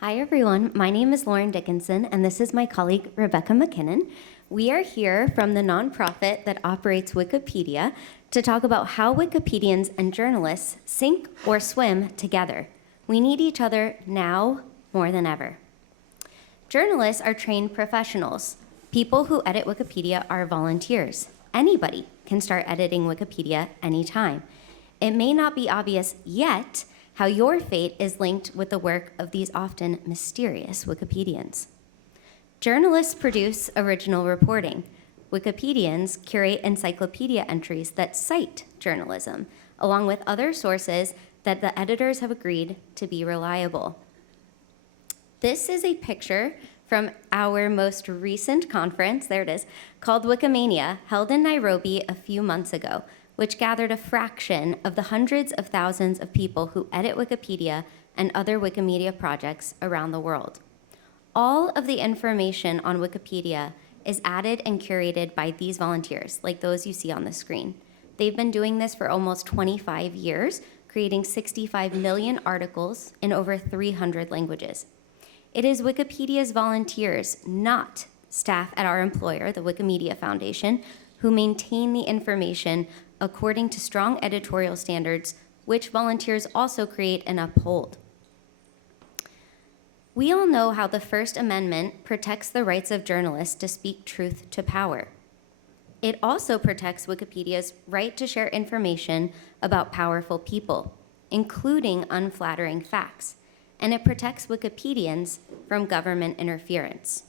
Hi, everyone. My name is Lauren Dickinson, and this is my colleague, Rebecca MacKinnon. We are here from the nonprofit that operates Wikipedia to talk about how Wikipedians and journalists sink or swim together. We need each other now more than ever. Journalists are trained professionals. People who edit Wikipedia are volunteers. Anybody can start editing Wikipedia anytime. It may not be obvious yet how your fate is linked with the work of these often mysterious Wikipedians. Journalists produce original reporting. Wikipedians curate encyclopedia entries that cite journalism, along with other sources that the editors have agreed to be reliable. This is a picture from our most recent conference, there it is, called Wikimania, held in Nairobi a few months ago, which gathered a fraction of the hundreds of thousands of people who edit Wikipedia and other Wikimedia projects around the world. All of the information on Wikipedia is added and curated by these volunteers, like those you see on the screen. They've been doing this for almost 25 years, creating 65 million articles in over 300 languages. It is Wikipedia's volunteers, not staff at our employer, the Wikimedia Foundation, who maintain the information according to strong editorial standards, which volunteers also create and uphold. We all know how the First Amendment protects the rights of journalists to speak truth to power. It also protects Wikipedia's right to share information about powerful people, including unflattering facts, and it protects Wikipedians from government interference.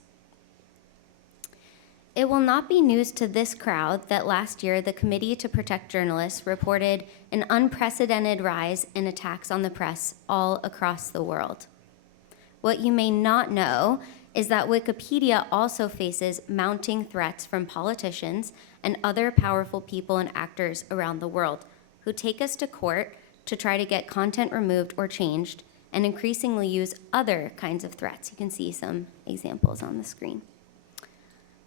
It will not be news to this crowd that last year the Committee to Protect Journalists reported an unprecedented rise in attacks on the press all across the world. What you may not know is that Wikipedia also faces mounting threats from politicians and other powerful people and actors around the world who take us to court to try to get content removed or changed and increasingly use other kinds of threats. You can see some examples on the screen.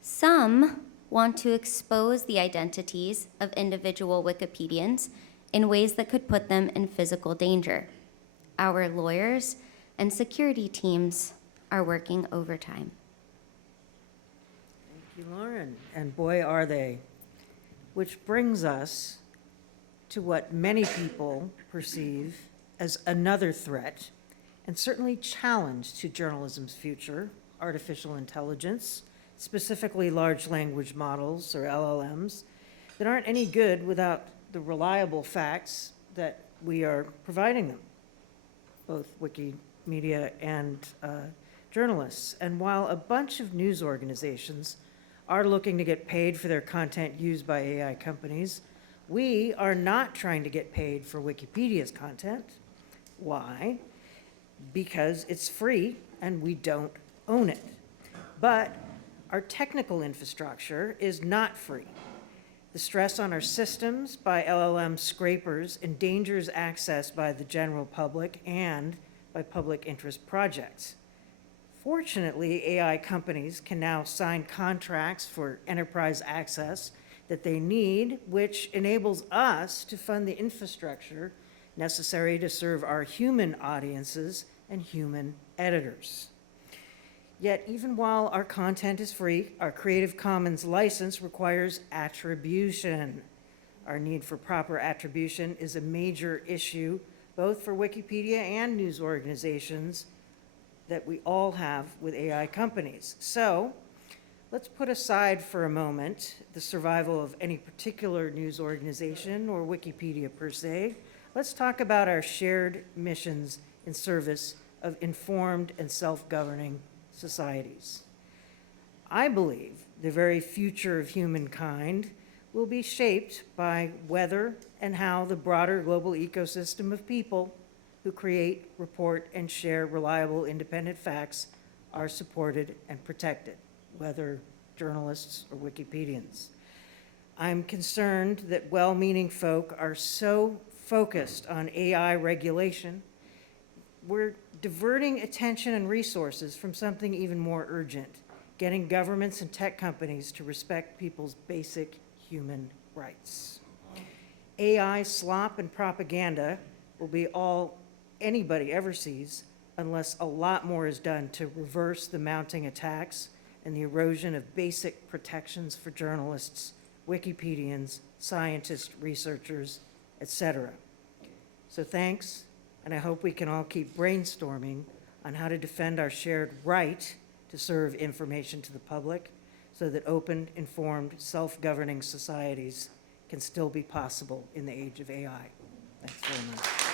Some want to expose the identities of individual Wikipedians in ways that could put them in physical danger. Our lawyers and security teams are working overtime. Thank you, Lauren. And boy, are they. Which brings us to what many people perceive as another threat, and certainly challenge to journalism's future, artificial intelligence, specifically large language models, or LLMs, that aren't any good without the reliable facts that we are providing them, both Wikimedia and journalists. And while a bunch of news organizations are looking to get paid for their content used by AI companies, we are not trying to get paid for Wikipedia's content. Why? Because it's free and we don't own it. But our technical infrastructure is not free. The stress on our systems by LLM scrapers endangers access by the general public and by public interest projects. Fortunately, AI companies can now sign contracts for enterprise access that they need, which enables us to fund the infrastructure necessary to serve our human audiences and human editors. Yet, even while our content is free, our Creative Commons license requires attribution. Our need for proper attribution is a major issue, both for Wikipedia and news organizations that we all have with AI companies. So, let's put aside for a moment the survival of any particular news organization or Wikipedia per se. Let's talk about our shared missions in service of informed and self-governing societies. I believe the very future of humankind will be shaped by whether and how the broader global ecosystem of people who create, report, and share reliable, independent facts are supported and protected, whether journalists or Wikipedians. I'm concerned that well-meaning folk are so focused on AI regulation, we're diverting attention and resources from something even more urgent, getting governments and tech companies to respect people's basic human rights. AI slop and propaganda will be all anybody ever sees unless a lot more is done to reverse the mounting attacks and the erosion of basic protections for journalists, Wikipedians, scientists, researchers, etc. So thanks, and I hope we can all keep brainstorming on how to defend our shared right to serve information to the public so that open, informed, self-governing societies can still be possible in the age of AI. Thanks very much.